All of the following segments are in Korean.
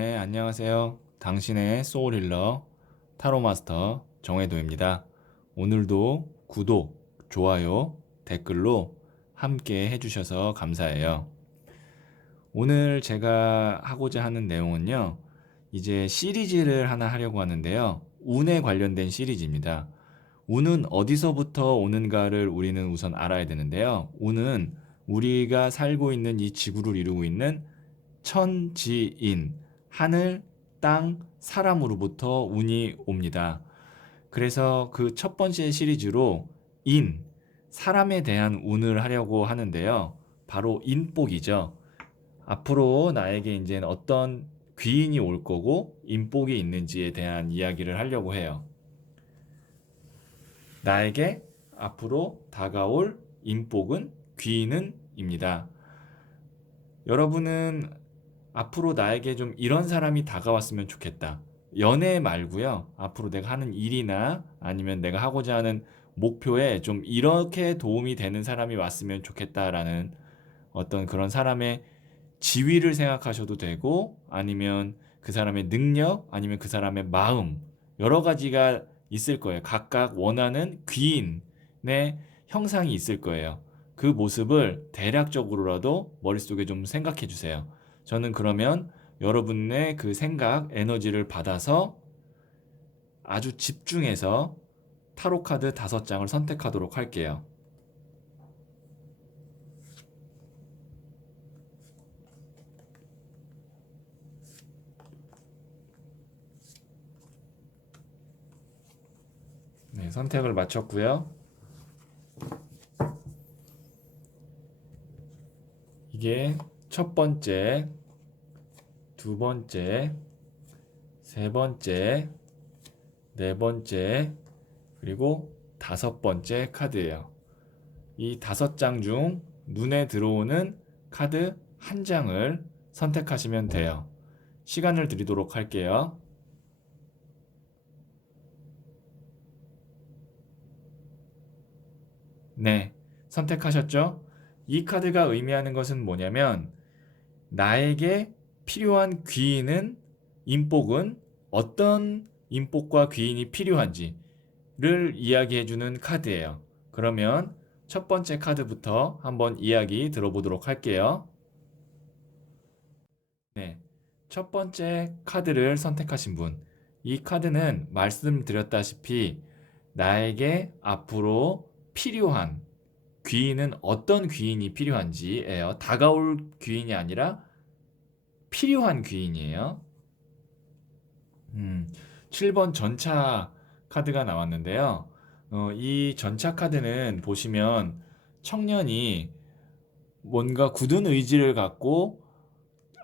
네, 안녕하세요. 당신의 소울힐러 타로마스터 정혜도입니다. 오늘도 구독, 좋아요, 댓글로 함께 해주셔서 감사해요. 오늘 제가 하고자 하는 내용은요, 이제 시리즈를 하나 하려고 하는데요. 운에 관련된 시리즈입니다. 운은 어디서부터 오는가를 우리는 우선 알아야 되는데요. 운은 우리가 살고 있는 이 지구를 이루고 있는 천지인, 하늘, 땅, 사람으로부터 운이 옵니다. 그래서 그 첫 번째 시리즈로 인, 사람에 대한 운을 하려고 하는데요. 바로 인복이죠. 앞으로 나에게 이제 어떤 귀인이 올 거고 인복이 있는지에 대한 이야기를 하려고 해요. 나에게 앞으로 다가올 인복은 귀인은입니다. 여러분은 앞으로 나에게 좀 이런 사람이 다가왔으면 좋겠다. 연애 말고요. 앞으로 내가 하는 일이나 아니면 내가 하고자 하는 목표에 좀 이렇게 도움이 되는 사람이 왔으면 좋겠다라는 어떤 그런 사람의 지위를 생각하셔도 되고 아니면 그 사람의 능력 아니면 그 사람의 마음 여러 가지가 있을 거예요. 각각 원하는 귀인의 형상이 있을 거예요. 그 모습을 대략적으로라도 머릿속에 좀 생각해 주세요. 저는 그러면 여러분의 그 생각, 에너지를 받아서 아주 집중해서 타로 카드 5장을 선택하도록 할게요. 네, 선택을 마쳤고요. 이게 첫 번째, 두 번째, 세 번째, 네 번째, 그리고 5번째 카드예요. 이 5장 중 눈에 들어오는 카드 한 장을 선택하시면 돼요. 시간을 드리도록 할게요. 네, 선택하셨죠? 이 카드가 의미하는 것은 뭐냐면 나에게 필요한 귀인은 인복은 어떤 인복과 귀인이 필요한지를 이야기해주는 카드예요. 그러면 첫 번째 카드부터 한번 이야기 들어보도록 할게요. 네, 첫 번째 카드를 선택하신 분. 이 카드는 말씀드렸다시피 나에게 앞으로 필요한 귀인은 어떤 귀인이 필요한지예요. 다가올 귀인이 아니라 필요한 귀인이에요. 음, 7번 전차 카드가 나왔는데요. 이 전차 카드는 보시면 청년이 뭔가 굳은 의지를 갖고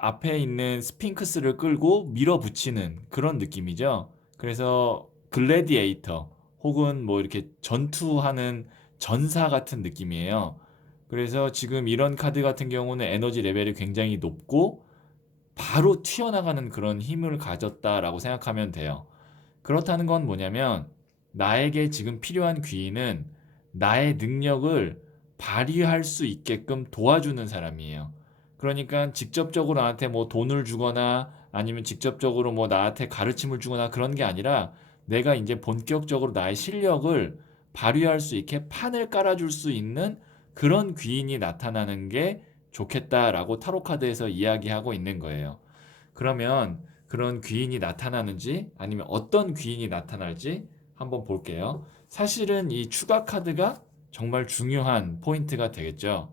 앞에 있는 스핑크스를 끌고 밀어붙이는 그런 느낌이죠. 그래서 글래디에이터 혹은 뭐 이렇게 전투하는 전사 같은 느낌이에요. 그래서 지금 이런 카드 같은 경우는 에너지 레벨이 굉장히 높고 바로 튀어나가는 그런 힘을 가졌다라고 생각하면 돼요. 그렇다는 건 뭐냐면 나에게 지금 필요한 귀인은 나의 능력을 발휘할 수 있게끔 도와주는 사람이에요. 그러니까 직접적으로 나한테 뭐 돈을 주거나 아니면 직접적으로 뭐 나한테 가르침을 주거나 그런 게 아니라 내가 이제 본격적으로 나의 실력을 발휘할 수 있게 판을 깔아줄 수 있는 그런 귀인이 나타나는 게 좋겠다라고 타로 카드에서 이야기하고 있는 거예요. 그러면 그런 귀인이 나타나는지 아니면 어떤 귀인이 나타날지 한번 볼게요. 사실은 이 추가 카드가 정말 중요한 포인트가 되겠죠.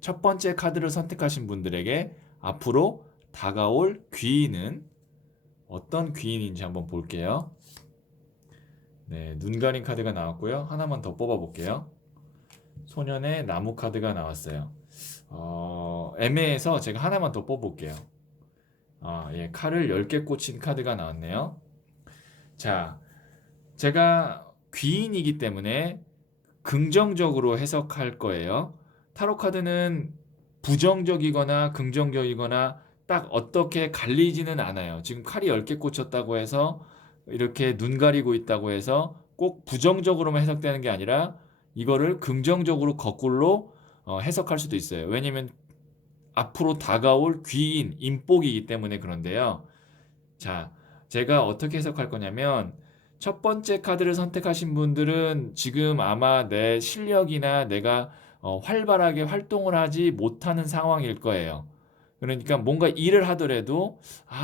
첫 번째 카드를 선택하신 분들에게 앞으로 다가올 귀인은 어떤 귀인인지 한번 볼게요. 네, 눈 가린 카드가 나왔고요. 하나만 더 뽑아 볼게요. 소년의 나무 카드가 나왔어요. 애매해서 제가 하나만 더 뽑을게요. 예, 칼을 10개 꽂힌 카드가 나왔네요. 자, 제가 귀인이기 때문에 긍정적으로 해석할 거예요. 타로 카드는 부정적이거나 긍정적이거나 딱 어떻게 갈리지는 않아요. 지금 칼이 10개 꽂혔다고 해서 이렇게 눈 가리고 있다고 해서 꼭 부정적으로만 해석되는 게 아니라 이거를 긍정적으로 거꾸로 해석할 수도 있어요. 왜냐면 앞으로 다가올 귀인, 인복이기 때문에 그런데요. 자, 제가 어떻게 해석할 거냐면 첫 번째 카드를 선택하신 분들은 지금 아마 내 실력이나 내가 활발하게 활동을 하지 못하는 상황일 거예요. 그러니까 뭔가 일을 하더라도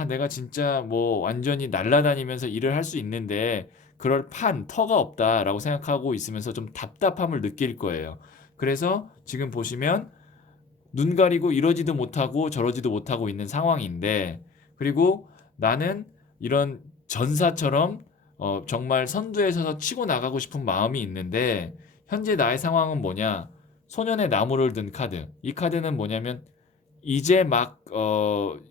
내가 진짜 뭐 완전히 날아다니면서 일을 할 수 있는데 그럴 터가 없다라고 생각하고 있으면서 좀 답답함을 느낄 거예요. 그래서 지금 보시면 눈 가리고 이러지도 못하고 저러지도 못하고 있는 상황인데, 그리고 나는 이런 전사처럼 정말 선두에 서서 치고 나가고 싶은 마음이 있는데 현재 나의 상황은 뭐냐? 소년의 나무를 든 카드. 이 카드는 뭐냐면 이제 막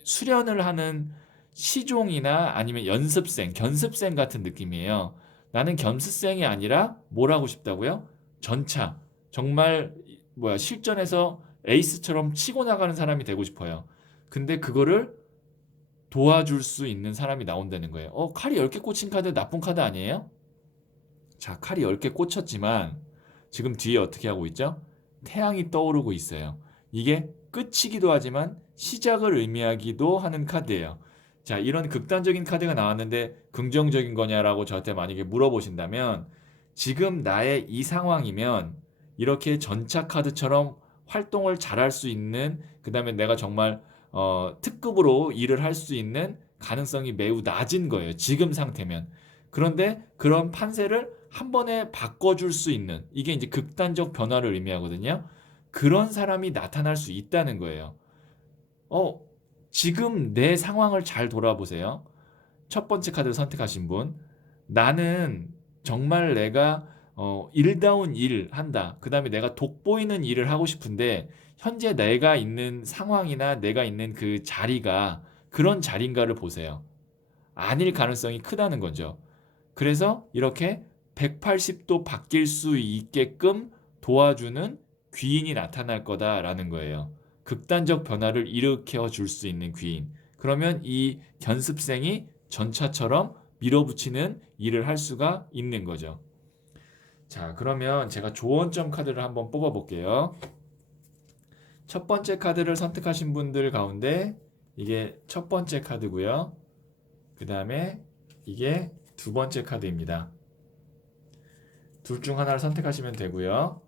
수련을 하는 시종이나 아니면 연습생, 견습생 같은 느낌이에요. 나는 견습생이 아니라 뭘 하고 싶다고요? 전차. 정말 실전에서 에이스처럼 치고 나가는 사람이 되고 싶어요. 근데 그거를 도와줄 수 있는 사람이 나온다는 거예요. 칼이 10개 꽂힌 카드 나쁜 카드 아니에요? 자, 칼이 10개 꽂혔지만 지금 뒤에 어떻게 하고 있죠? 태양이 떠오르고 있어요. 이게 끝이기도 하지만 시작을 의미하기도 하는 카드예요. 자, 이런 극단적인 카드가 나왔는데 긍정적인 거냐라고 저한테 만약에 물어보신다면 지금 나의 이 상황이면 이렇게 전차 카드처럼 활동을 잘할 수 있는, 그 다음에 내가 정말 특급으로 일을 할 수 있는 가능성이 매우 낮은 거예요. 지금 상태면. 그런데 그런 판세를 한 번에 바꿔줄 수 있는, 이게 이제 극단적 변화를 의미하거든요. 그런 사람이 나타날 수 있다는 거예요. 어, 지금 내 상황을 잘 돌아보세요. 첫 번째 카드를 선택하신 분. 나는 정말 내가 일다운 일 한다. 그 다음에 내가 돋보이는 일을 하고 싶은데 현재 내가 있는 상황이나 내가 있는 그 자리가 그런 자리인가를 보세요. 아닐 가능성이 크다는 거죠. 그래서 이렇게 180도 바뀔 수 있게끔 도와주는 귀인이 나타날 거다라는 거예요. 극단적 변화를 일으켜 줄 수 있는 귀인. 그러면 이 견습생이 전차처럼 밀어붙이는 일을 할 수가 있는 거죠. 자, 그러면 제가 조언점 카드를 한번 뽑아 볼게요. 첫 번째 카드를 선택하신 분들 가운데 이게 첫 번째 카드고요. 그 다음에 이게 두 번째 카드입니다. 둘 중 하나를 선택하시면 되고요.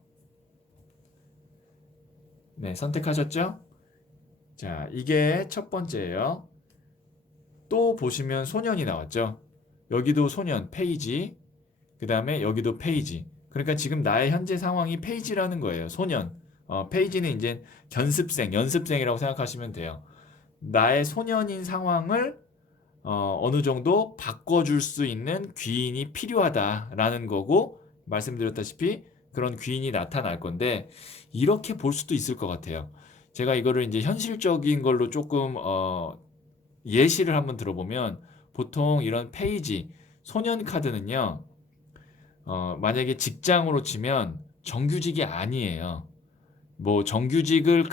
네, 선택하셨죠? 자, 이게 첫 번째예요. 또 보시면 소년이 나왔죠? 여기도 소년, 페이지. 그 다음에 여기도 페이지. 그러니까 지금 나의 현재 상황이 페이지라는 거예요. 소년. 페이지는 이제 견습생, 연습생이라고 생각하시면 돼요. 나의 소년인 상황을 어느 정도 바꿔줄 수 있는 귀인이 필요하다라는 거고, 말씀드렸다시피 그런 귀인이 나타날 건데 이렇게 볼 수도 있을 것 같아요. 제가 이거를 이제 현실적인 걸로 조금 예시를 한번 들어보면 보통 이런 페이지, 소년 카드는요, 만약에 직장으로 치면 정규직이 아니에요. 뭐 정규직을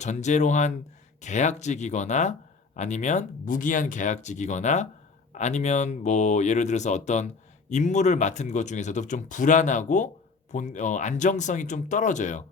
전제로 한 계약직이거나 아니면 무기한 계약직이거나 아니면 뭐 예를 들어서 어떤 임무를 맡은 것 중에서도 좀 불안하고 안정성이 좀 떨어져요.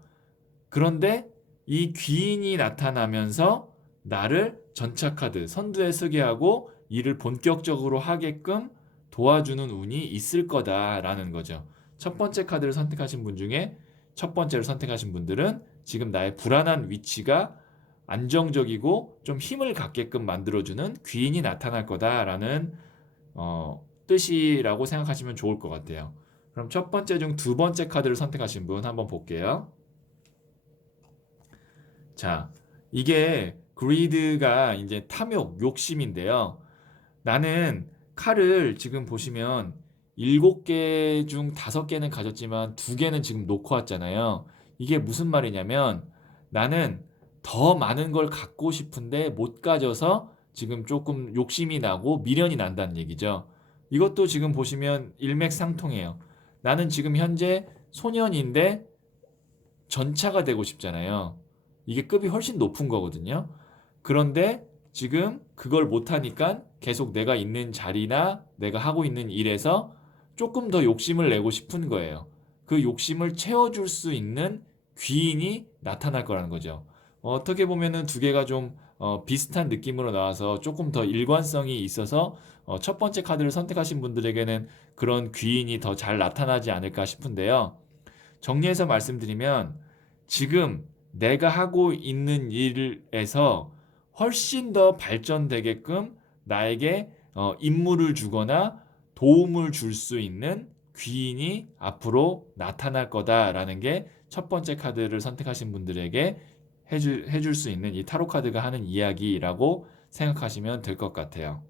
그런데 이 귀인이 나타나면서 나를 전차카드 선두에 서게 하고 일을 본격적으로 하게끔 도와주는 운이 있을 거다라는 거죠. 첫 번째 카드를 선택하신 분 중에 첫 번째를 선택하신 분들은 지금 나의 불안한 위치가 안정적이고 좀 힘을 갖게끔 만들어주는 귀인이 나타날 거다라는 뜻이라고 생각하시면 좋을 것 같아요. 그럼 첫 번째 중 두 번째 카드를 선택하신 분 한번 볼게요. 자, 이게 그리드가 이제 탐욕, 욕심인데요. 나는 칼을 지금 보시면 7개 중 5개는 가졌지만 2개는 지금 놓고 왔잖아요. 이게 무슨 말이냐면 나는 더 많은 걸 갖고 싶은데 못 가져서 지금 조금 욕심이 나고 미련이 난다는 얘기죠. 이것도 지금 보시면 일맥상통해요. 나는 지금 현재 소년인데 전차가 되고 싶잖아요. 이게 급이 훨씬 높은 거거든요. 그런데 지금 그걸 못하니까 계속 내가 있는 자리나 내가 하고 있는 일에서 조금 더 욕심을 내고 싶은 거예요. 그 욕심을 채워줄 수 있는 귀인이 나타날 거라는 거죠. 어떻게 보면은 두 개가 좀 비슷한 느낌으로 나와서 조금 더 일관성이 있어서 첫 번째 카드를 선택하신 분들에게는 그런 귀인이 더 잘 나타나지 않을까 싶은데요. 정리해서 말씀드리면 지금 내가 하고 있는 일에서 훨씬 더 발전되게끔 나에게 임무를 주거나 도움을 줄 수 있는 귀인이 앞으로 나타날 거다라는 게 첫 번째 카드를 선택하신 분들에게 해줄 수 있는 이 타로 카드가 하는 이야기라고 생각하시면 될 것 같아요.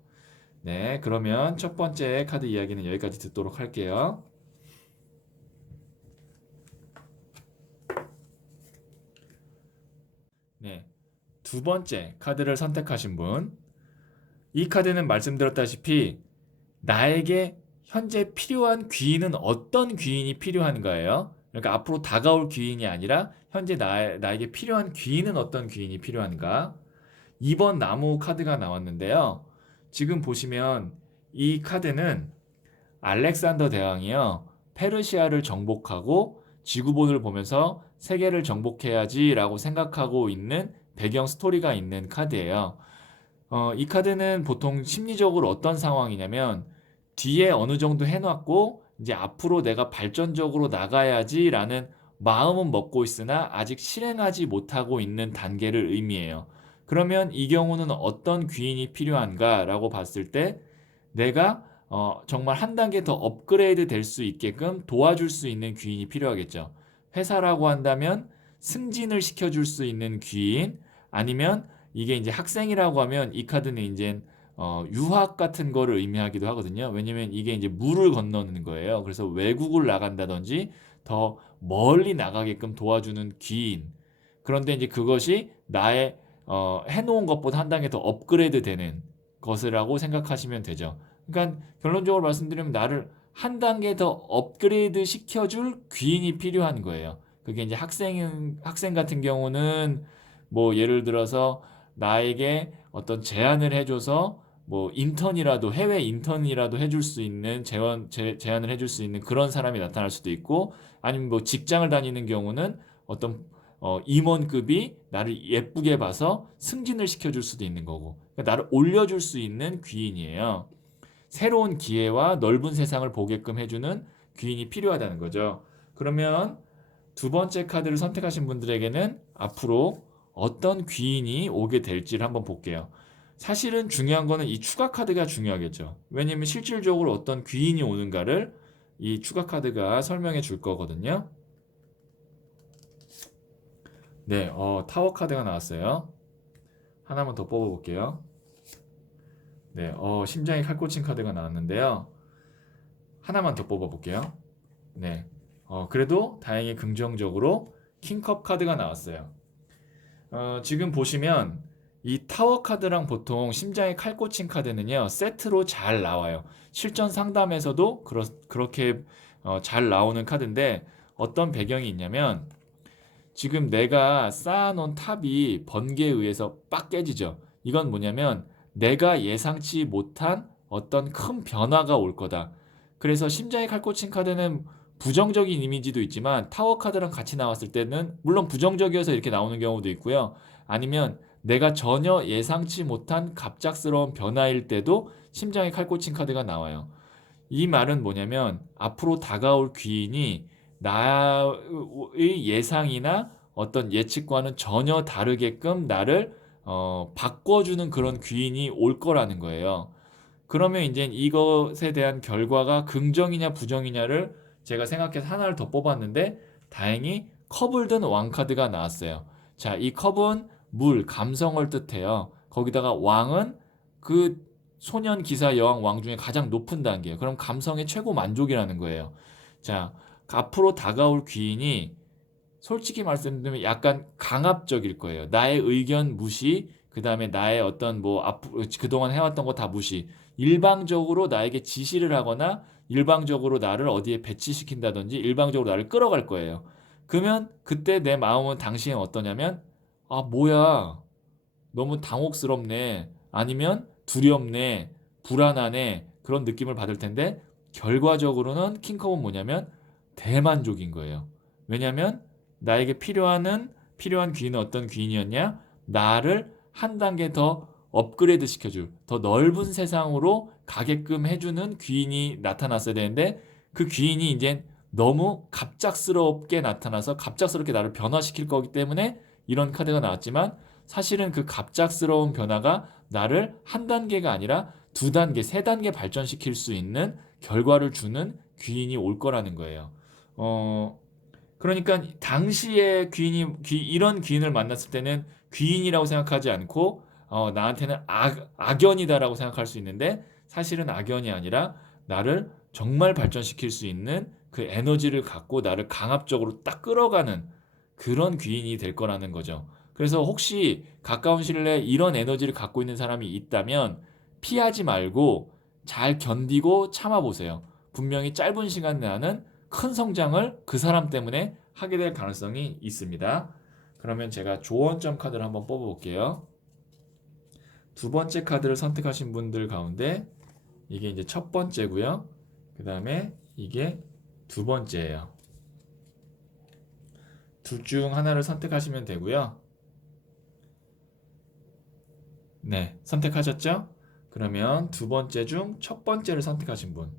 네, 그러면 첫 번째 카드 이야기는 여기까지 듣도록 할게요. 네, 두 번째 카드를 선택하신 분. 이 카드는 말씀드렸다시피 나에게 현재 필요한 귀인은 어떤 귀인이 필요한가예요? 그러니까 앞으로 다가올 귀인이 아니라 현재 나에게 필요한 귀인은 어떤 귀인이 필요한가? 2번 나무 카드가 나왔는데요. 지금 보시면 이 카드는 알렉산더 대왕이요. 페르시아를 정복하고 지구본을 보면서 세계를 정복해야지라고 생각하고 있는 배경 스토리가 있는 카드예요. 이 카드는 보통 심리적으로 어떤 상황이냐면 뒤에 어느 정도 해놨고 이제 앞으로 내가 발전적으로 나가야지라는 마음은 먹고 있으나 아직 실행하지 못하고 있는 단계를 의미해요. 그러면 이 경우는 어떤 귀인이 필요한가라고 봤을 때 내가 정말 한 단계 더 업그레이드 될 수 있게끔 도와줄 수 있는 귀인이 필요하겠죠. 회사라고 한다면 승진을 시켜줄 수 있는 귀인 아니면 이게 이제 학생이라고 하면 이 카드는 이제 유학 같은 거를 의미하기도 하거든요. 왜냐면 이게 이제 물을 건너는 거예요. 그래서 외국을 나간다든지 더 멀리 나가게끔 도와주는 귀인. 그런데 이제 그것이 나의 해놓은 것보다 한 단계 더 업그레이드 되는 것이라고 생각하시면 되죠. 그러니까 결론적으로 말씀드리면 나를 한 단계 더 업그레이드 시켜줄 귀인이 필요한 거예요. 그게 이제 학생 같은 경우는 뭐 예를 들어서 나에게 어떤 제안을 해줘서 뭐 인턴이라도 해외 인턴이라도 해줄 수 있는 제안을 해줄 수 있는 그런 사람이 나타날 수도 있고 아니면 뭐 직장을 다니는 경우는 어떤 임원급이 나를 예쁘게 봐서 승진을 시켜줄 수도 있는 거고 그러니까 나를 올려줄 수 있는 귀인이에요. 새로운 기회와 넓은 세상을 보게끔 해주는 귀인이 필요하다는 거죠. 그러면 두 번째 카드를 선택하신 분들에게는 앞으로 어떤 귀인이 오게 될지를 한번 볼게요. 사실은 중요한 거는 이 추가 카드가 중요하겠죠. 왜냐면 실질적으로 어떤 귀인이 오는가를 이 추가 카드가 설명해 줄 거거든요. 네, 타워 카드가 나왔어요. 하나만 더 뽑아볼게요. 네, 심장이 칼꽂힌 카드가 나왔는데요. 하나만 더 뽑아볼게요. 네, 그래도 다행히 긍정적으로 킹컵 카드가 나왔어요. 지금 보시면 이 타워 카드랑 보통 심장에 칼 꽂힌 카드는요 세트로 잘 나와요. 실전 상담에서도 그렇게 잘 나오는 카드인데 어떤 배경이 있냐면 지금 내가 쌓아놓은 탑이 번개에 의해서 빡 깨지죠. 이건 뭐냐면 내가 예상치 못한 어떤 큰 변화가 올 거다. 그래서 심장에 칼 꽂힌 카드는 부정적인 이미지도 있지만 타워 카드랑 같이 나왔을 때는 물론 부정적이어서 이렇게 나오는 경우도 있고요. 아니면 내가 전혀 예상치 못한 갑작스러운 변화일 때도 심장에 칼 꽂힌 카드가 나와요. 이 말은 뭐냐면 앞으로 다가올 귀인이 나의 예상이나 어떤 예측과는 전혀 다르게끔 나를 바꿔주는 그런 귀인이 올 거라는 거예요. 그러면 이제 이것에 대한 결과가 긍정이냐 부정이냐를 제가 생각해서 하나를 더 뽑았는데 다행히 컵을 든 왕카드가 나왔어요. 자, 이 컵은 물, 감성을 뜻해요. 거기다가 왕은 그 소년 기사 여왕 왕 중에 가장 높은 단계예요. 그럼 감성의 최고 만족이라는 거예요. 자, 앞으로 다가올 귀인이 솔직히 말씀드리면 약간 강압적일 거예요. 나의 의견 무시, 그 다음에 나의 어떤 뭐 그동안 해왔던 거 다 무시. 일방적으로 나에게 지시를 하거나 일방적으로 나를 어디에 배치시킨다든지 일방적으로 나를 끌어갈 거예요. 그러면 그때 내 마음은 당시엔 어떠냐면 아 뭐야 너무 당혹스럽네 아니면 두렵네 불안하네 그런 느낌을 받을 텐데 결과적으로는 킹컵은 뭐냐면 대만족인 거예요. 왜냐하면 나에게 필요한 필요한 귀인은 어떤 귀인이었냐? 나를 한 단계 더 업그레이드 시켜줄, 더 넓은 세상으로 가게끔 해주는 귀인이 나타났어야 되는데, 그 귀인이 이제 너무 갑작스럽게 나타나서 갑작스럽게 나를 변화시킬 거기 때문에 이런 카드가 나왔지만, 사실은 그 갑작스러운 변화가 나를 한 단계가 아니라 두 단계, 세 단계 발전시킬 수 있는 결과를 주는 귀인이 올 거라는 거예요. 그러니까 당시에 이런 귀인을 만났을 때는 귀인이라고 생각하지 않고 나한테는 악연이다라고 생각할 수 있는데, 사실은 악연이 아니라 나를 정말 발전시킬 수 있는 그 에너지를 갖고 나를 강압적으로 딱 끌어가는 그런 귀인이 될 거라는 거죠. 그래서 혹시 가까운 시일 내에 이런 에너지를 갖고 있는 사람이 있다면 피하지 말고 잘 견디고 참아보세요. 분명히 짧은 시간 내에는 큰 성장을 그 사람 때문에 하게 될 가능성이 있습니다. 그러면 제가 조언점 카드를 한번 뽑아볼게요. 두 번째 카드를 선택하신 분들 가운데 이게 이제 첫 번째고요. 그 다음에 이게 두 번째예요. 둘 중 하나를 선택하시면 되고요. 네, 선택하셨죠? 그러면 두 번째 중 첫 번째를 선택하신 분.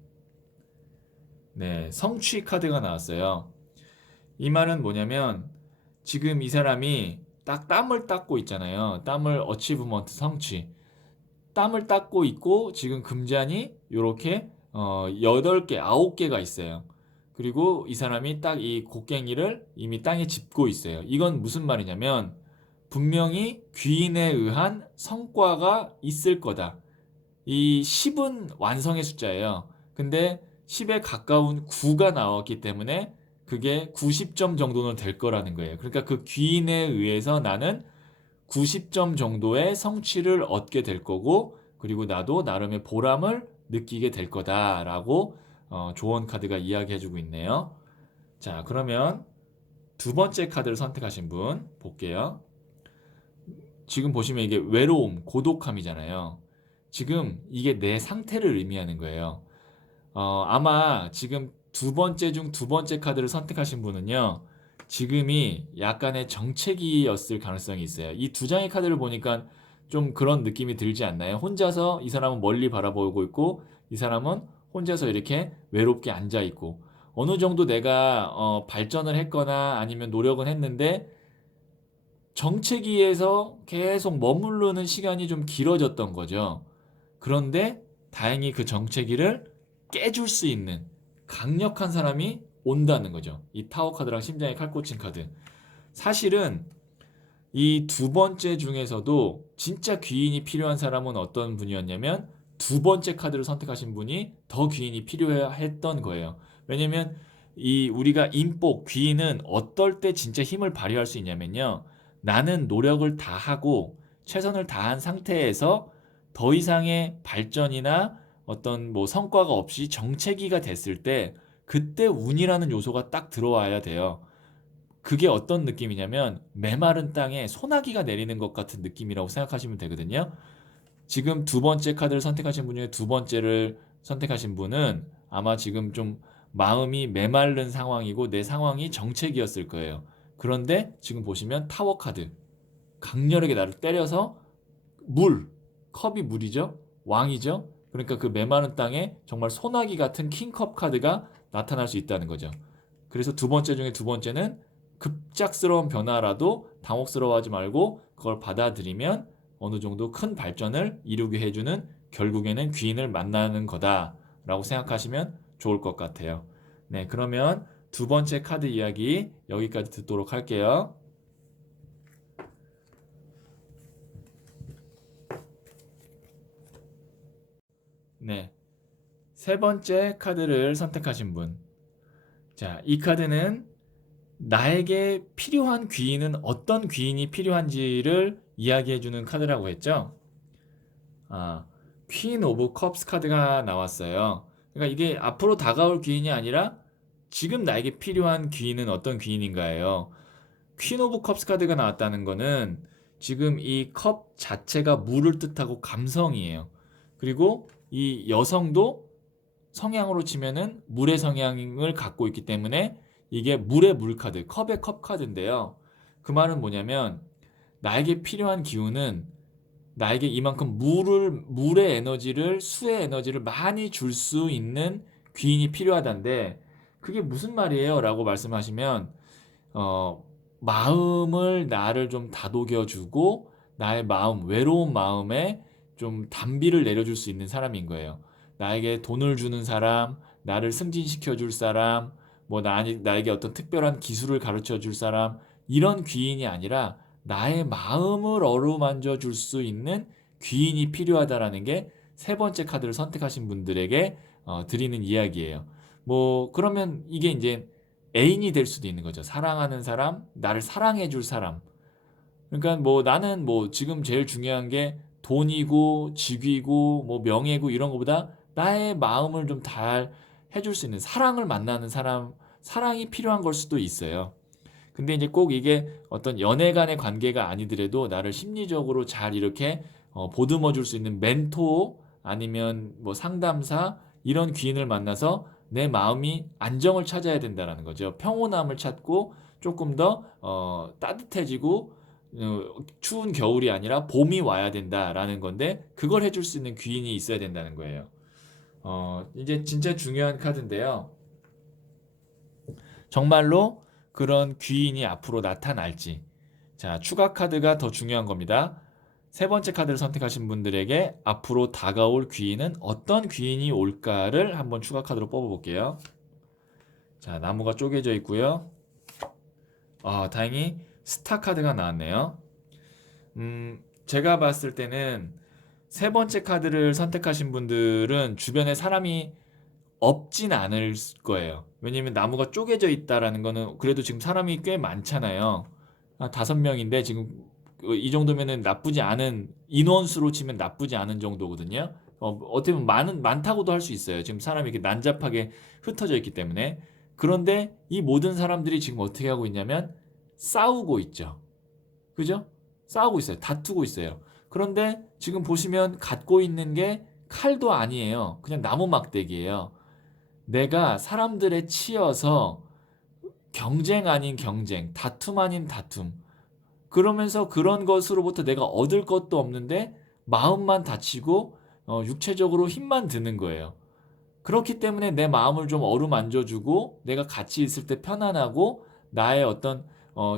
네, 성취 카드가 나왔어요. 이 말은 뭐냐면 지금 이 사람이 딱 땀을 닦고 있잖아요. 땀을 어치브먼트 성취. 땀을 닦고 있고 지금 금잔이 요렇게 8개, 9개가 있어요. 그리고 이 사람이 딱 이 곡괭이를 이미 땅에 짚고 있어요. 이건 무슨 말이냐면 분명히 귀인에 의한 성과가 있을 거다. 이 10은 완성의 숫자예요. 근데 10에 가까운 9가 나왔기 때문에 그게 90점 정도는 될 거라는 거예요. 그러니까 그 귀인에 의해서 나는 90점 정도의 성취를 얻게 될 거고, 그리고 나도 나름의 보람을 느끼게 될 거다라고 조언 카드가 이야기해주고 있네요. 자, 그러면 두 번째 카드를 선택하신 분 볼게요. 지금 보시면 이게 외로움, 고독함이잖아요. 지금 이게 내 상태를 의미하는 거예요. 아마 지금 두 번째 중 두 번째 카드를 선택하신 분은요, 지금이 약간의 정체기였을 가능성이 있어요. 이 두 장의 카드를 보니까 좀 그런 느낌이 들지 않나요? 혼자서 이 사람은 멀리 바라보고 있고, 이 사람은 혼자서 이렇게 외롭게 앉아 있고, 어느 정도 내가 발전을 했거나 아니면 노력은 했는데, 정체기에서 계속 머무르는 시간이 좀 길어졌던 거죠. 그런데 다행히 그 정체기를 깨줄 수 있는 강력한 사람이 온다는 거죠. 이 타워 카드랑 심장에 칼 꽂힌 카드. 사실은 이 두 번째 중에서도 진짜 귀인이 필요한 사람은 어떤 분이었냐면 두 번째 카드를 선택하신 분이 더 귀인이 필요했던 거예요. 왜냐면 이 우리가 인복, 귀인은 어떨 때 진짜 힘을 발휘할 수 있냐면요. 나는 노력을 다 하고 최선을 다한 상태에서 더 이상의 발전이나 어떤 뭐 성과가 없이 정체기가 됐을 때 그때 운이라는 요소가 딱 들어와야 돼요. 그게 어떤 느낌이냐면 메마른 땅에 소나기가 내리는 것 같은 느낌이라고 생각하시면 되거든요. 지금 두 번째 카드를 선택하신 분 중에 두 번째를 선택하신 분은 아마 지금 좀 마음이 메마른 상황이고 내 상황이 정체기였을 거예요. 그런데 지금 보시면 타워 카드. 강렬하게 나를 때려서 물, 컵이 물이죠. 왕이죠. 그러니까 그 메마른 땅에 정말 소나기 같은 킹컵 카드가 나타날 수 있다는 거죠. 그래서 두 번째 중에 두 번째는 급작스러운 변화라도 당혹스러워하지 말고 그걸 받아들이면 어느 정도 큰 발전을 이루게 해주는, 결국에는 귀인을 만나는 거다라고 생각하시면 좋을 것 같아요. 네, 그러면 두 번째 카드 이야기 여기까지 듣도록 할게요. 네, 세 번째 카드를 선택하신 분. 자, 이 카드는 나에게 필요한 귀인은 어떤 귀인이 필요한지를 이야기해주는 카드라고 했죠. 아, 퀸 오브 컵스 카드가 나왔어요. 그러니까 이게 앞으로 다가올 귀인이 아니라 지금 나에게 필요한 귀인은 어떤 귀인인가예요. 퀸 오브 컵스 카드가 나왔다는 거는 지금 이 컵 자체가 물을 뜻하고 감성이에요. 그리고 이 여성도 성향으로 치면은 물의 성향을 갖고 있기 때문에 이게 물의 물 카드, 컵의 컵 카드인데요. 그 말은 뭐냐면 나에게 필요한 기운은 나에게 이만큼 물의 에너지를, 수의 에너지를 많이 줄 수 있는 귀인이 필요하다는데 그게 무슨 말이에요? 라고 말씀하시면 마음을 나를 좀 다독여주고 나의 마음, 외로운 마음에 좀 단비를 내려줄 수 있는 사람인 거예요. 나에게 돈을 주는 사람, 나를 승진시켜 줄 사람, 뭐 나에게 어떤 특별한 기술을 가르쳐 줄 사람, 이런 귀인이 아니라 나의 마음을 어루만져 줄 수 있는 귀인이 필요하다라는 게 세 번째 카드를 선택하신 분들에게 드리는 이야기예요. 뭐 그러면 이게 이제 애인이 될 수도 있는 거죠. 사랑하는 사람, 나를 사랑해 줄 사람. 그러니까 뭐 나는 뭐 지금 제일 중요한 게 돈이고 직위고 뭐 명예고 이런 거보다 나의 마음을 좀 잘 해줄 수 있는 사랑을 만나는 사람, 사랑이 필요한 걸 수도 있어요. 근데 이제 꼭 이게 어떤 연애 간의 관계가 아니더라도 나를 심리적으로 잘 이렇게 보듬어 줄 수 있는 멘토 아니면 뭐 상담사 이런 귀인을 만나서 내 마음이 안정을 찾아야 된다라는 거죠. 평온함을 찾고 조금 더 따뜻해지고 추운 겨울이 아니라 봄이 와야 된다라는 건데 그걸 해줄 수 있는 귀인이 있어야 된다는 거예요. 이제 진짜 중요한 카드인데요. 정말로 그런 귀인이 앞으로 나타날지. 자, 추가 카드가 더 중요한 겁니다. 세 번째 카드를 선택하신 분들에게 앞으로 다가올 귀인은 어떤 귀인이 올까를 한번 추가 카드로 뽑아볼게요. 자, 나무가 쪼개져 있고요. 다행히 스타 카드가 나왔네요. 제가 봤을 때는 세 번째 카드를 선택하신 분들은 주변에 사람이 없진 않을 거예요. 왜냐면 나무가 쪼개져 있다라는 거는 그래도 지금 사람이 꽤 많잖아요. 한 5명인데 지금 이 정도면은 나쁘지 않은 인원수로 치면 나쁘지 않은 정도거든요. 어떻게 보면 많다고도 할 수 있어요. 지금 사람이 이렇게 난잡하게 흩어져 있기 때문에. 그런데 이 모든 사람들이 지금 어떻게 하고 있냐면 싸우고 있죠. 그죠? 싸우고 있어요. 다투고 있어요. 그런데 지금 보시면 갖고 있는 게 칼도 아니에요. 그냥 나무 막대기예요. 내가 사람들에 치여서 경쟁 아닌 경쟁, 다툼 아닌 다툼. 그러면서 그런 것으로부터 내가 얻을 것도 없는데 마음만 다치고 육체적으로 힘만 드는 거예요. 그렇기 때문에 내 마음을 좀 어루만져주고 내가 같이 있을 때 편안하고 나의 어떤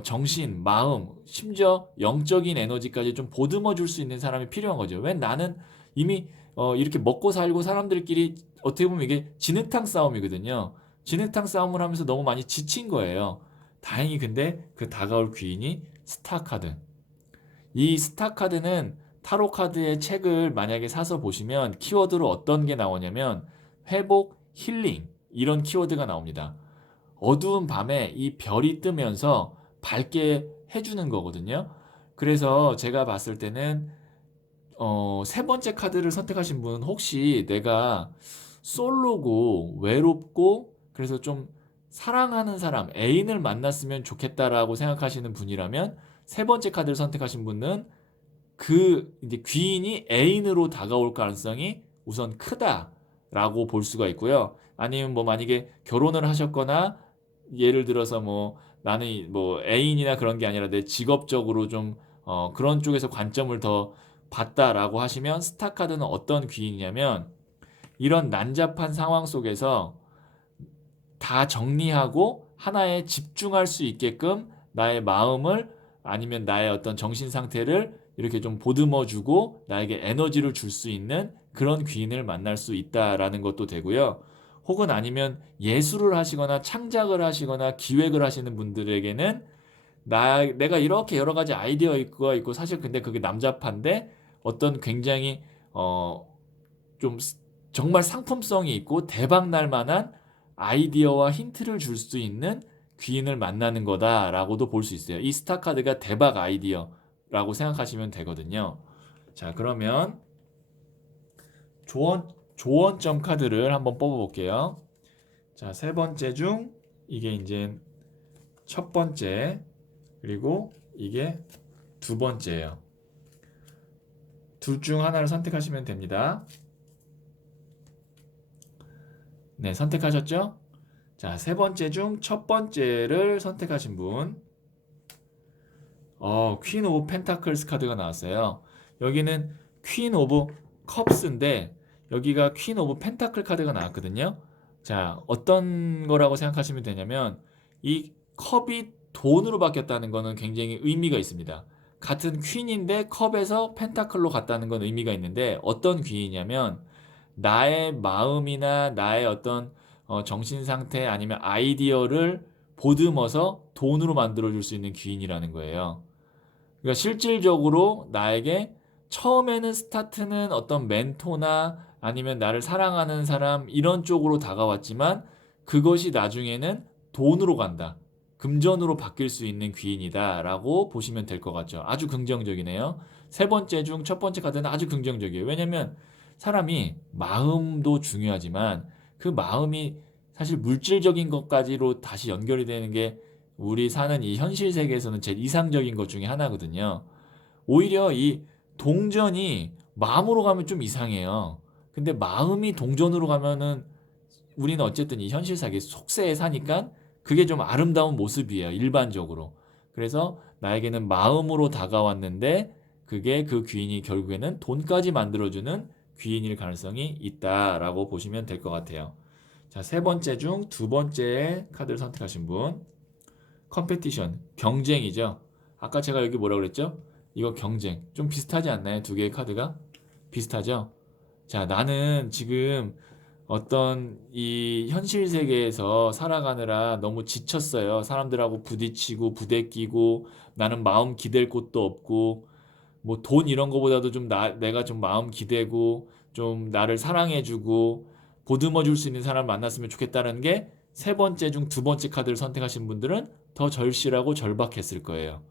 정신, 마음, 심지어 영적인 에너지까지 좀 보듬어 줄 수 있는 사람이 필요한 거죠. 왜 나는 이미 이렇게 먹고 살고 사람들끼리 어떻게 보면 이게 진흙탕 싸움이거든요. 진흙탕 싸움을 하면서 너무 많이 지친 거예요. 다행히 근데 그 다가올 귀인이 스타 카드. 이 스타 카드는 타로 카드의 책을 만약에 사서 보시면 키워드로 어떤 게 나오냐면 회복, 힐링 이런 키워드가 나옵니다. 어두운 밤에 이 별이 뜨면서 밝게 해주는 거거든요. 그래서 제가 봤을 때는 세 번째 카드를 선택하신 분 혹시 내가 솔로고 외롭고 그래서 좀 사랑하는 사람, 애인을 만났으면 좋겠다라고 생각하시는 분이라면 세 번째 카드를 선택하신 분은 그 이제 귀인이 애인으로 다가올 가능성이 우선 크다라고 볼 수가 있고요. 아니면 뭐 만약에 결혼을 하셨거나 예를 들어서 뭐 나는 뭐 애인이나 그런 게 아니라 내 직업적으로 좀 그런 쪽에서 관점을 더 봤다라고 하시면 스타 카드는 어떤 귀인이냐면 이런 난잡한 상황 속에서 다 정리하고 하나에 집중할 수 있게끔 나의 마음을 아니면 나의 어떤 정신 상태를 이렇게 좀 보듬어 주고 나에게 에너지를 줄 수 있는 그런 귀인을 만날 수 있다라는 것도 되고요. 혹은 아니면 예술을 하시거나 창작을 하시거나 기획을 하시는 분들에게는 내가 이렇게 여러 가지 아이디어가 있고 사실 근데 그게 남잡한데 어떤 굉장히 좀 정말 상품성이 있고 대박 날 만한 아이디어와 힌트를 줄 수 있는 귀인을 만나는 거다라고도 볼 수 있어요. 이 스타 카드가 대박 아이디어라고 생각하시면 되거든요. 자, 그러면 조언점 카드를 한번 뽑아볼게요. 자, 세 번째 중 이게 이제 첫 번째 그리고 이게 두 번째예요. 둘 중 하나를 선택하시면 됩니다. 네, 선택하셨죠? 자, 세 번째 중 첫 번째를 선택하신 분. 퀸 오브 펜타클스 카드가 나왔어요. 여기는 퀸 오브 컵스인데 여기가 퀸 오브 펜타클 카드가 나왔거든요. 자, 어떤 거라고 생각하시면 되냐면 이 컵이 돈으로 바뀌었다는 거는 굉장히 의미가 있습니다. 같은 퀸인데 컵에서 펜타클로 갔다는 건 의미가 있는데 어떤 귀이냐면 나의 마음이나 나의 어떤 정신 상태 아니면 아이디어를 보듬어서 돈으로 만들어줄 수 있는 귀인이라는 거예요. 그러니까 실질적으로 나에게 처음에는 스타트는 어떤 멘토나 아니면 나를 사랑하는 사람 이런 쪽으로 다가왔지만 그것이 나중에는 돈으로 간다. 금전으로 바뀔 수 있는 귀인이다라고 보시면 될 것 같죠. 아주 긍정적이네요. 세 번째 중 첫 번째 카드는 아주 긍정적이에요. 왜냐면 사람이 마음도 중요하지만 그 마음이 사실 물질적인 것까지로 다시 연결이 되는 게 우리 사는 이 현실 세계에서는 제일 이상적인 것 중에 하나거든요. 오히려 이 동전이 마음으로 가면 좀 이상해요. 근데 마음이 동전으로 가면은 우리는 어쨌든 이 현실 세계 속세에 사니까 그게 좀 아름다운 모습이에요. 일반적으로. 그래서 나에게는 마음으로 다가왔는데 그게 그 귀인이 결국에는 돈까지 만들어주는 귀인일 가능성이 있다라고 보시면 될 것 같아요. 자, 세 번째 중 두 번째 카드를 선택하신 분. 컴페티션, 경쟁이죠. 아까 제가 여기 뭐라 그랬죠? 이거 경쟁. 좀 비슷하지 않나요? 두 개의 카드가? 비슷하죠? 자, 나는 지금 어떤 이 현실 세계에서 살아가느라 너무 지쳤어요. 사람들하고 부딪히고 부대끼고 나는 마음 기댈 곳도 없고 뭐 돈 이런 거보다도 좀 내가 좀 마음 기대고 좀 나를 사랑해주고 보듬어 줄 수 있는 사람을 만났으면 좋겠다는 게 세 번째 중 두 번째 카드를 선택하신 분들은 더 절실하고 절박했을 거예요.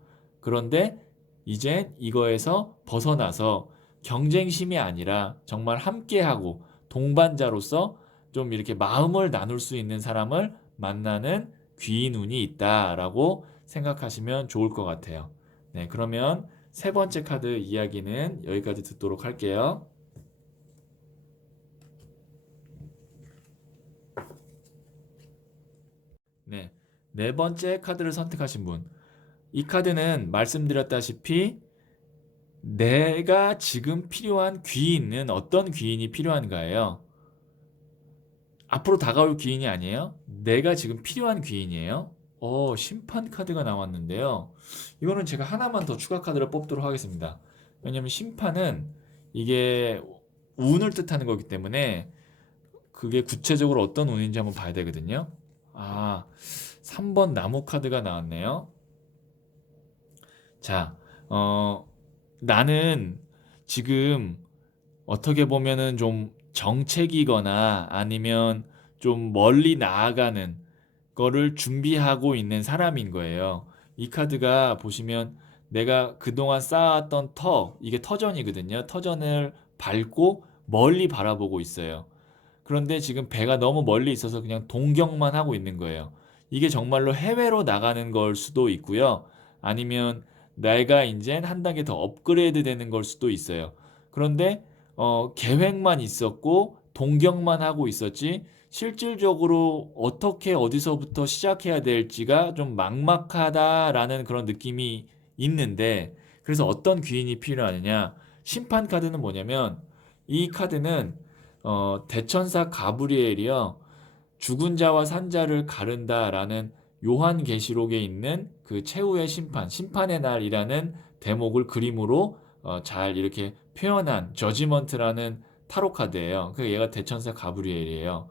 그런데 이제 이거에서 벗어나서 경쟁심이 아니라 정말 함께하고 동반자로서 좀 이렇게 마음을 나눌 수 있는 사람을 만나는 귀인 운이 있다라고 생각하시면 좋을 것 같아요. 네, 그러면 세 번째 카드 이야기는 여기까지 듣도록 할게요. 네, 네 번째 카드를 선택하신 분. 이 카드는 말씀드렸다시피 내가 지금 필요한 귀인은 어떤 귀인이 필요한가예요. 앞으로 다가올 귀인이 아니에요. 내가 지금 필요한 귀인이에요. 심판 카드가 나왔는데요. 이거는 제가 하나만 더 추가 카드를 뽑도록 하겠습니다. 왜냐면 심판은 이게 운을 뜻하는 거기 때문에 그게 구체적으로 어떤 운인지 한번 봐야 되거든요. 3번 나무 카드가 나왔네요. 자, 나는 지금 어떻게 보면은 좀 정책이거나 아니면 좀 멀리 나아가는 거를 준비하고 있는 사람인 거예요. 이 카드가 보시면 내가 그동안 쌓았던 이게 터전이거든요. 터전을 밟고 멀리 바라보고 있어요. 그런데 지금 배가 너무 멀리 있어서 그냥 동경만 하고 있는 거예요. 이게 정말로 해외로 나가는 걸 수도 있고요. 아니면 내가 이제 한 단계 더 업그레이드 되는 걸 수도 있어요. 그런데 계획만 있었고 동경만 하고 있었지 실질적으로 어떻게 어디서부터 시작해야 될지가 좀 막막하다라는 그런 느낌이 있는데 그래서 어떤 귀인이 필요하느냐? 심판 카드는 뭐냐면 이 카드는 대천사 가브리엘이요. 죽은 자와 산 자를 가른다라는 요한계시록에 있는 그 최후의 심판, 심판의 날이라는 대목을 그림으로 잘 이렇게 표현한 저지먼트라는 타로 카드예요. 그 얘가 대천사 가브리엘이에요.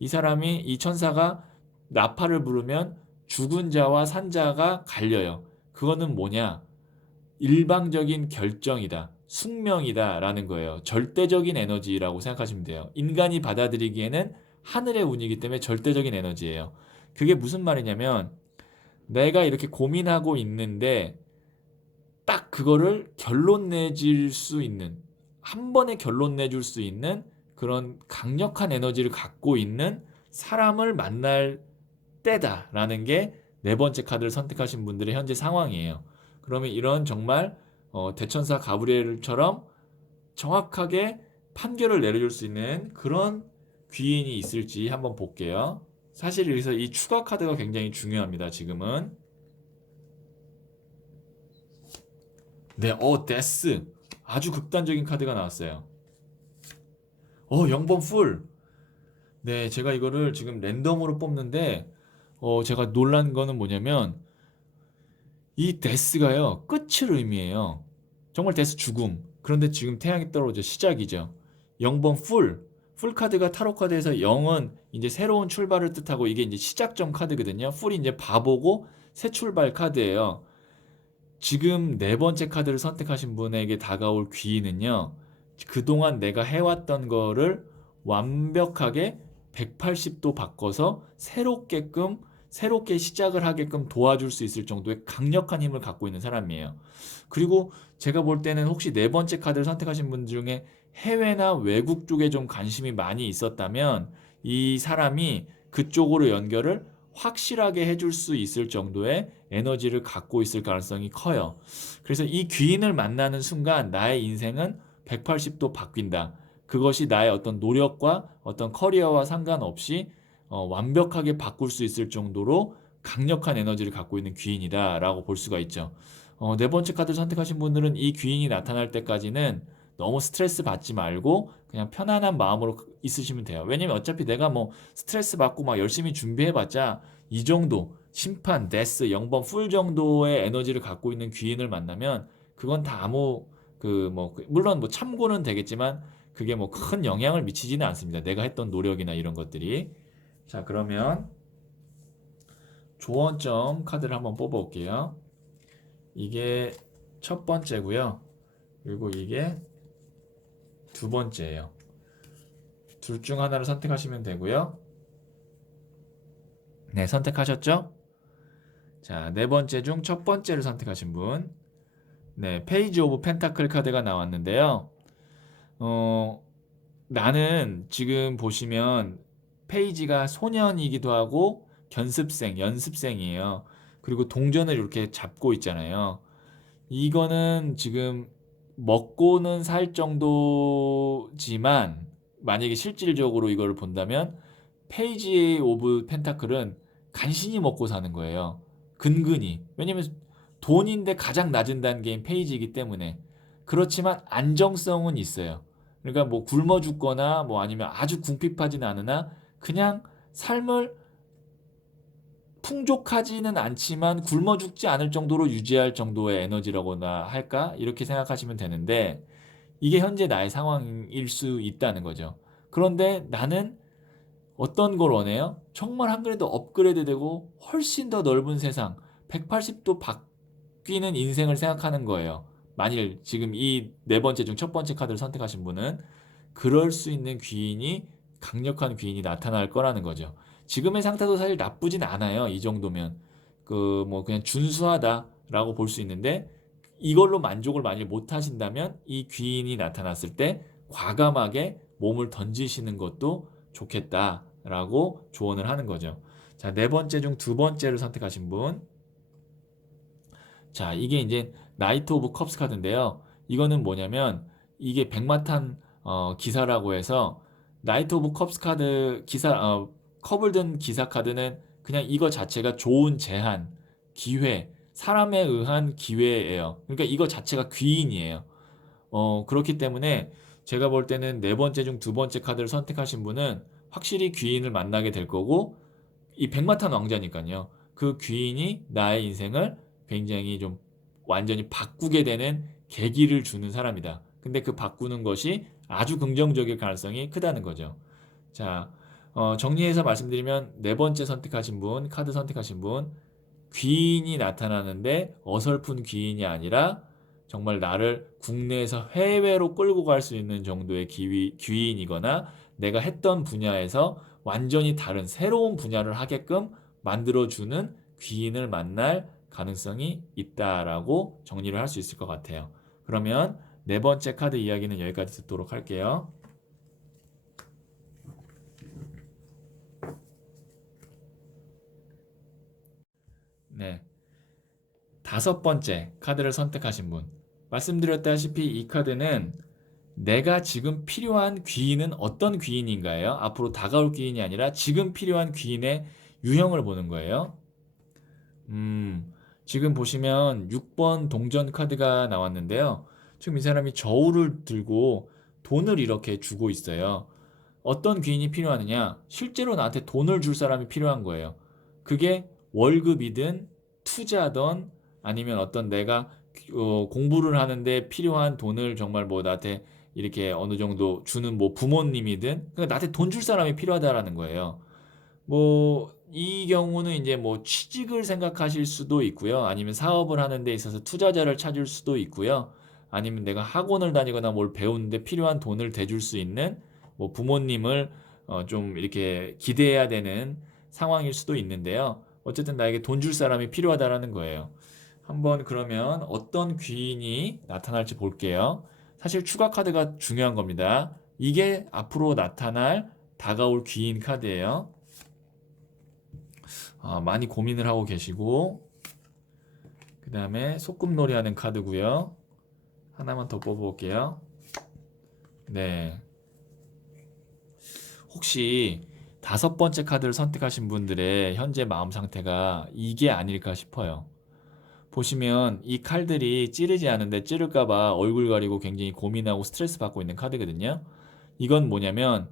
이 천사가 나팔을 부르면 죽은 자와 산 자가 갈려요. 그거는 뭐냐? 일방적인 결정이다. 숙명이다라는 거예요. 절대적인 에너지라고 생각하시면 돼요. 인간이 받아들이기에는 하늘의 운이기 때문에 절대적인 에너지예요. 그게 무슨 말이냐면 내가 이렇게 고민하고 있는데 딱 그거를 결론 내질 수 있는 한 번에 결론 내줄 수 있는 그런 강력한 에너지를 갖고 있는 사람을 만날 때다라는 게 네 번째 카드를 선택하신 분들의 현재 상황이에요. 그러면 이런 정말 대천사 가브리엘처럼 정확하게 판결을 내려줄 수 있는 그런 귀인이 있을지 한번 볼게요. 사실 여기서 이 추가 카드가 굉장히 중요합니다. 지금은 네, 데스. 아주 극단적인 카드가 나왔어요. 0번 풀. 네, 제가 이거를 지금 랜덤으로 뽑는데, 제가 놀란 거는 뭐냐면, 이 데스가요, 끝을 의미해요. 정말 데스 죽음. 그런데 지금 태양이 떨어져 시작이죠. 0번 풀. 풀 카드가 타로 카드에서 0은 이제 새로운 출발을 뜻하고 이게 이제 시작점 카드거든요. 풀이 이제 바보고 새 출발 카드예요. 지금 네 번째 카드를 선택하신 분에게 다가올 귀인은요. 그동안 내가 해왔던 거를 완벽하게 180도 바꿔서 새롭게 시작을 하게끔 도와줄 수 있을 정도의 강력한 힘을 갖고 있는 사람이에요. 그리고 제가 볼 때는 혹시 네 번째 카드를 선택하신 분 중에 해외나 외국 쪽에 좀 관심이 많이 있었다면 이 사람이 그쪽으로 연결을 확실하게 해줄 수 있을 정도의 에너지를 갖고 있을 가능성이 커요. 그래서 이 귀인을 만나는 순간 나의 인생은 180도 바뀐다. 그것이 나의 어떤 노력과 어떤 커리어와 상관없이 완벽하게 바꿀 수 있을 정도로 강력한 에너지를 갖고 있는 귀인이다라고 볼 수가 있죠. 네 번째 카드를 선택하신 분들은 이 귀인이 나타날 때까지는 너무 스트레스 받지 말고 그냥 편안한 마음으로 있으시면 돼요. 왜냐면 어차피 내가 뭐 스트레스 받고 막 열심히 준비해봤자 이 정도 심판, 데스, 0번 풀 정도의 에너지를 갖고 있는 귀인을 만나면 그건 다 아무 물론 뭐 참고는 되겠지만 그게 뭐 큰 영향을 미치지는 않습니다. 내가 했던 노력이나 이런 것들이. 자, 그러면 조언점 카드를 한번 뽑아볼게요. 이게 첫 번째고요. 그리고 이게 두 번째예요. 둘 중 하나를 선택하시면 되고요. 네, 선택하셨죠? 자, 네 번째 중 첫 번째를 선택하신 분. 네, 페이지 오브 펜타클 카드가 나왔는데요. 어, 나는 지금 보시면 페이지가 소년이기도 하고 연습생이에요. 그리고 동전을 이렇게 잡고 있잖아요. 이거는 지금 먹고는 살 정도지만 만약에 실질적으로 이걸 본다면 페이지 오브 펜타클은 간신히 먹고 사는 거예요. 근근히. 왜냐면 돈인데 가장 낮은 단계인 페이지이기 때문에. 그렇지만 안정성은 있어요. 그러니까 뭐 굶어 죽거나 뭐 아니면 아주 궁핍하지는 않으나 그냥 삶을 풍족하지는 않지만 굶어 죽지 않을 정도로 유지할 정도의 에너지라고나 할까? 이렇게 생각하시면 되는데 이게 현재 나의 상황일 수 있다는 거죠. 그런데 나는 어떤 걸 원해요? 정말 한 그래도 업그레이드되고 훨씬 더 넓은 세상, 180도 바뀌는 인생을 생각하는 거예요. 만일 지금 이 네 번째 중 첫 번째 카드를 선택하신 분은 그럴 수 있는 귀인이 강력한 귀인이 나타날 거라는 거죠. 지금의 상태도 사실 나쁘진 않아요. 이 정도면 그냥 준수하다라고 볼 수 있는데 이걸로 만족을 만일 못 하신다면 이 귀인이 나타났을 때 과감하게 몸을 던지시는 것도 좋겠다라고 조언을 하는 거죠. 자, 네 번째 중 두 번째를 선택하신 분. 자, 이게 이제 나이트 오브 컵스 카드인데요. 이거는 뭐냐면 이게 백마탄 기사라고 해서 나이트 오브 컵스 카드 컵을 든 기사 카드는 그냥 이거 자체가 좋은 제한, 기회, 사람에 의한 기회예요. 그러니까 이거 자체가 귀인이에요. 그렇기 때문에 제가 볼 때는 네 번째 중 두 번째 카드를 선택하신 분은 확실히 귀인을 만나게 될 거고 이 백마탄 왕자니까요. 그 귀인이 나의 인생을 굉장히 좀 완전히 바꾸게 되는 계기를 주는 사람이다. 근데 그 바꾸는 것이 아주 긍정적일 가능성이 크다는 거죠. 자, 정리해서 말씀드리면 네 번째 선택하신 분, 카드 선택하신 분, 귀인이 나타나는데 어설픈 귀인이 아니라 정말 나를 국내에서 해외로 끌고 갈 수 있는 정도의 귀인이거나 내가 했던 분야에서 완전히 다른 새로운 분야를 하게끔 만들어주는 귀인을 만날 가능성이 있다라고 정리를 할 수 있을 것 같아요. 그러면 네 번째 카드 이야기는 여기까지 듣도록 할게요. 네. 다섯 번째 카드를 선택하신 분. 말씀드렸다시피 이 카드는 내가 지금 필요한 귀인은 어떤 귀인인가요? 앞으로 다가올 귀인이 아니라 지금 필요한 귀인의 유형을 보는 거예요. 음, 지금 보시면 6번 동전 카드가 나왔는데요. 지금 이 사람이 저울을 들고 돈을 이렇게 주고 있어요. 어떤 귀인이 필요하느냐? 실제로 나한테 돈을 줄 사람이 필요한 거예요. 그게 월급이든 투자든 아니면 어떤 내가 공부를 하는데 필요한 돈을 정말 뭐 나한테 이렇게 어느 정도 주는 뭐 부모님이든 그러니까 나한테 돈 줄 사람이 필요하다라는 거예요. 뭐 이 경우는 이제 뭐 취직을 생각하실 수도 있고요. 아니면 사업을 하는 데 있어서 투자자를 찾을 수도 있고요. 아니면 내가 학원을 다니거나 뭘 배우는데 필요한 돈을 대줄 수 있는 뭐 부모님을 좀 이렇게 기대해야 되는 상황일 수도 있는데요. 어쨌든 나에게 돈 줄 사람이 필요하다라는 거예요. 한번 그러면 어떤 귀인이 나타날지 볼게요. 사실 추가 카드가 중요한 겁니다. 이게 앞으로 나타날 다가올 귀인 카드예요. 많이 고민을 하고 계시고 그 다음에 소꿉놀이 하는 카드고요. 하나만 더 뽑아볼게요. 네. 혹시 5번째 카드를 선택하신 분들의 현재 마음 상태가 이게 아닐까 싶어요. 보시면 이 칼들이 찌르지 않은데 찌를까봐 얼굴 가리고 굉장히 고민하고 스트레스 받고 있는 카드거든요. 이건 뭐냐면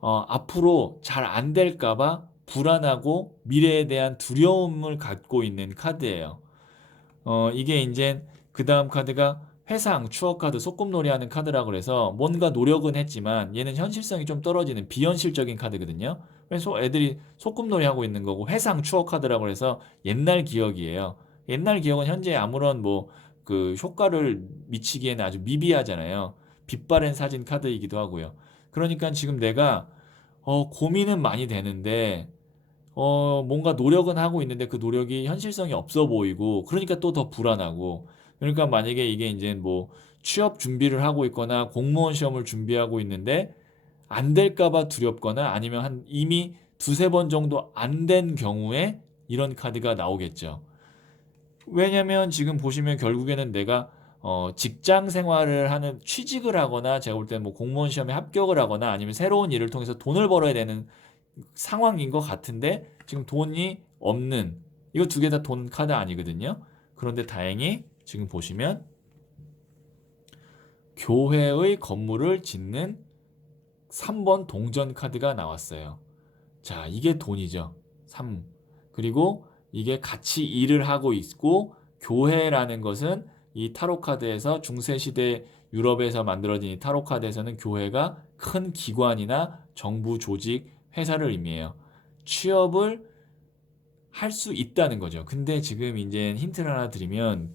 앞으로 잘 안 될까봐 불안하고 미래에 대한 두려움을 갖고 있는 카드예요. 이게 이제 그 다음 카드가 회상, 추억 카드, 소꿉놀이 하는 카드라고 그래서 뭔가 노력은 했지만 얘는 현실성이 좀 떨어지는 비현실적인 카드거든요. 그래서 애들이 소꿉놀이 하고 있는 거고 회상, 추억 카드라고 해서 옛날 기억이에요. 옛날 기억은 현재 아무런 뭐 그 효과를 미치기에는 아주 미비하잖아요. 빛바랜 사진 카드이기도 하고요. 그러니까 지금 내가 고민은 많이 되는데 뭔가 노력은 하고 있는데 그 노력이 현실성이 없어 보이고 그러니까 또 더 불안하고 그러니까 만약에 이게 이제 뭐 취업 준비를 하고 있거나 공무원 시험을 준비하고 있는데 안 될까 봐 두렵거나 아니면 한 이미 두세 번 정도 안 된 경우에 이런 카드가 나오겠죠. 왜냐면 지금 보시면 결국에는 내가 직장 생활을 하는 취직을 하거나 제가 볼 때는 뭐 공무원 시험에 합격을 하거나 아니면 새로운 일을 통해서 돈을 벌어야 되는 상황인 것 같은데 지금 돈이 없는 이거 두 개 다 돈 카드 아니거든요. 그런데 다행히 지금 보시면 교회의 건물을 짓는 3번 동전 카드가 나왔어요. 자, 이게 돈이죠. 3. 그리고 이게 같이 일을 하고 있고 교회라는 것은 이 타로 카드에서 중세 시대 유럽에서 만들어진 이 타로 카드에서는 교회가 큰 기관이나 정부 조직, 회사를 의미해요. 취업을 할 수 있다는 거죠. 근데 지금 이제 힌트를 하나 드리면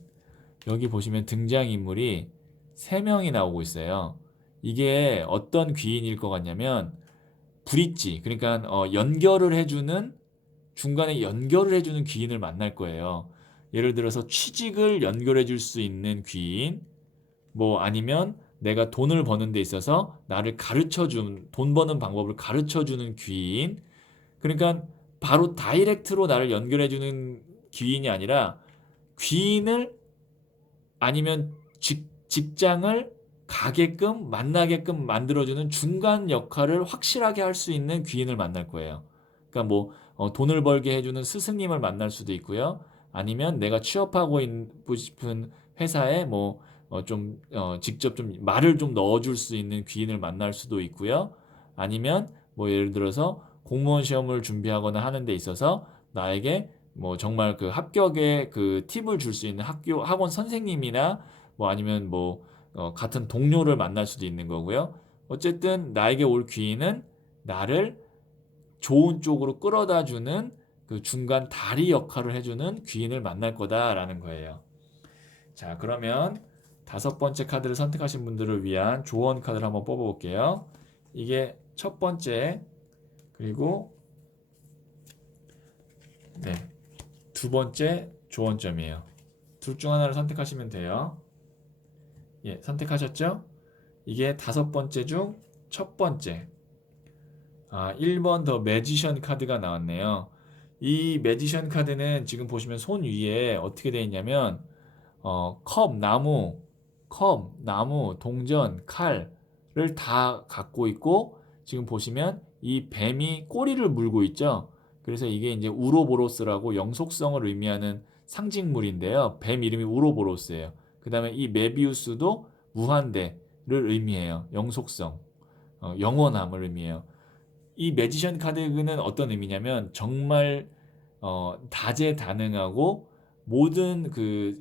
여기 보시면 등장인물이 3명이 나오고 있어요. 이게 어떤 귀인일 것 같냐면 브릿지, 그러니까 연결을 해주는 중간에 연결을 해주는 귀인을 만날 거예요. 예를 들어서 취직을 연결해 줄 수 있는 귀인, 뭐 아니면 내가 돈을 버는 데 있어서 나를 가르쳐 준, 돈 버는 방법을 가르쳐 주는 귀인. 그러니까 바로 다이렉트로 나를 연결해 주는 귀인이 아니라 귀인을 아니면 직장을 가게끔 만나게끔 만들어주는 중간 역할을 확실하게 할 수 있는 귀인을 만날 거예요. 그러니까 뭐 돈을 벌게 해주는 스승님을 만날 수도 있고요. 아니면 내가 취업하고 싶은 회사에 뭐 직접 좀 말을 좀 넣어줄 수 있는 귀인을 만날 수도 있고요. 아니면 뭐 예를 들어서 공무원 시험을 준비하거나 하는 데 있어서 나에게 뭐 정말 그 합격의 그 팁을 줄 수 있는 학원 선생님이나 뭐 아니면 뭐 같은 동료를 만날 수도 있는 거고요. 어쨌든 나에게 올 귀인은 나를 좋은 쪽으로 끌어다 주는 그 중간 다리 역할을 해주는 귀인을 만날 거다라는 거예요. 자, 그러면 5번째 카드를 선택하신 분들을 위한 조언 카드를 한번 뽑아볼게요. 이게 첫 번째, 그리고 네, 두 번째 조언점이에요. 둘 중 하나를 선택하시면 돼요. 예, 선택하셨죠? 이게 5번째 중 첫 번째. 1번 더 매지션 카드가 나왔네요. 이 매지션 카드는 지금 보시면 손 위에 어떻게 되어 있냐면 나무, 동전, 칼을 다 갖고 있고 지금 보시면 이 뱀이 꼬리를 물고 있죠. 그래서 이게 이제 우로보로스라고 영속성을 의미하는 상징물인데요. 뱀 이름이 우로보로스예요. 그 다음에 이 메비우스도 무한대를 의미해요. 영속성, 영원함을 의미해요. 이 매지션 카드는 어떤 의미냐면 정말 다재다능하고 모든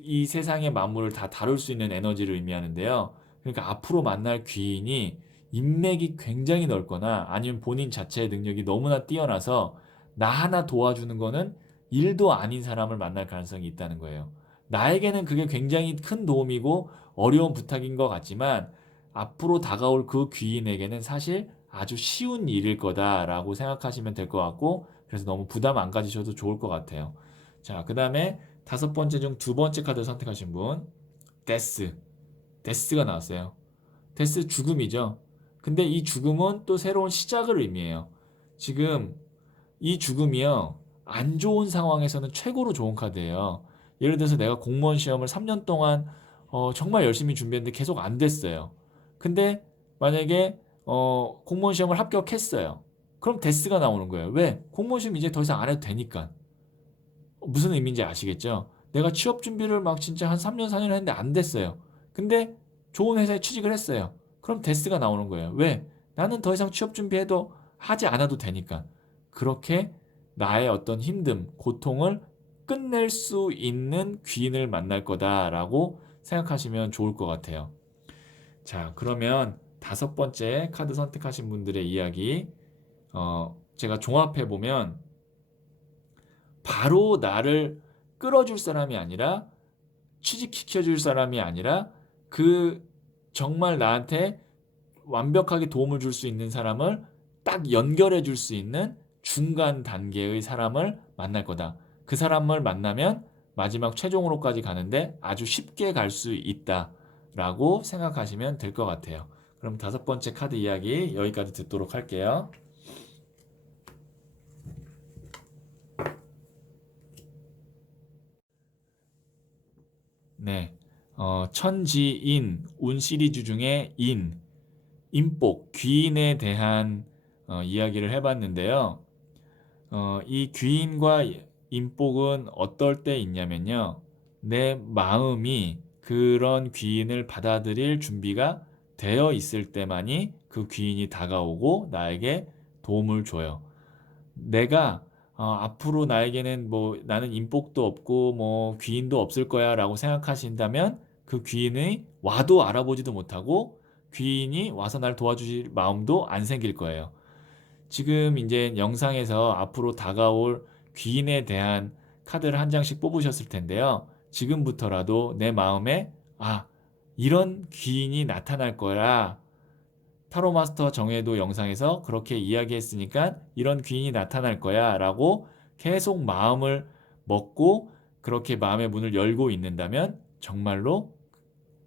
이 세상의 만물을 다 다룰 수 있는 에너지를 의미하는데요. 그러니까 앞으로 만날 귀인이 인맥이 굉장히 넓거나 아니면 본인 자체의 능력이 너무나 뛰어나서 나 하나 도와주는 거는 일도 아닌 사람을 만날 가능성이 있다는 거예요. 나에게는 그게 굉장히 큰 도움이고 어려운 부탁인 것 같지만 앞으로 다가올 그 귀인에게는 사실 아주 쉬운 일일 거다라고 생각하시면 될 것 같고, 그래서 너무 부담 안 가지셔도 좋을 것 같아요. 자, 그 다음에 5번째 중 2번째 카드 선택하신 분, 데스. 데스가 나왔어요. 데스 죽음이죠. 근데 이 죽음은 또 새로운 시작을 의미해요. 지금 이 죽음이요, 안 좋은 상황에서는 최고로 좋은 카드예요. 예를 들어서 내가 공무원 시험을 3년 동안 정말 열심히 준비했는데 계속 안 됐어요. 근데 만약에 공무원 시험을 합격했어요. 그럼 데스가 나오는 거예요. 왜? 공무원 시험 이제 더 이상 안 해도 되니까. 무슨 의미인지 아시겠죠? 내가 취업 준비를 막 진짜 한 3년, 4년 했는데 안 됐어요. 근데 좋은 회사에 취직을 했어요. 그럼 데스가 나오는 거예요. 왜? 나는 더 이상 취업 준비해도 하지 않아도 되니까. 그렇게 나의 어떤 힘듦, 고통을 끝낼 수 있는 귀인을 만날 거다라고 생각하시면 좋을 것 같아요. 자, 그러면 5번째 카드 선택하신 분들의 이야기, 제가 종합해 보면 바로 나를 끌어줄 사람이 아니라 취직시켜줄 사람이 아니라 정말 나한테 완벽하게 도움을 줄 수 있는 사람을 딱 연결해 줄 수 있는 중간 단계의 사람을 만날 거다. 그 사람을 만나면 마지막 최종으로까지 가는데 아주 쉽게 갈 수 있다라고 생각하시면 될 것 같아요. 그럼 5번째 카드 이야기 여기까지 듣도록 할게요. 네. 천지인, 운 시리즈 중에 인복, 귀인에 대한 이야기를 해봤는데요. 이 귀인과 인복은 어떨 때 있냐면요. 내 마음이 그런 귀인을 받아들일 준비가 되어 있을 때만이 그 귀인이 다가오고 나에게 도움을 줘요. 내가 앞으로 나에게는 뭐 나는 인복도 없고 뭐 귀인도 없을 거야라고 생각하신다면 그 귀인이 와도 알아보지도 못하고 귀인이 와서 날 도와주실 마음도 안 생길 거예요. 지금 이제 영상에서 앞으로 다가올 귀인에 대한 카드를 한 장씩 뽑으셨을 텐데요. 지금부터라도 내 마음에 이런 귀인이 나타날 거라, 타로 마스터 정해도 영상에서 그렇게 이야기했으니까 이런 귀인이 나타날 거야 라고 계속 마음을 먹고 그렇게 마음의 문을 열고 있는다면 정말로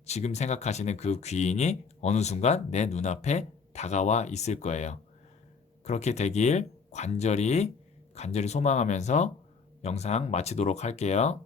지금 생각하시는 그 귀인이 어느 순간 내 눈앞에 다가와 있을 거예요. 그렇게 되길 간절히 소망하면서 영상 마치도록 할게요.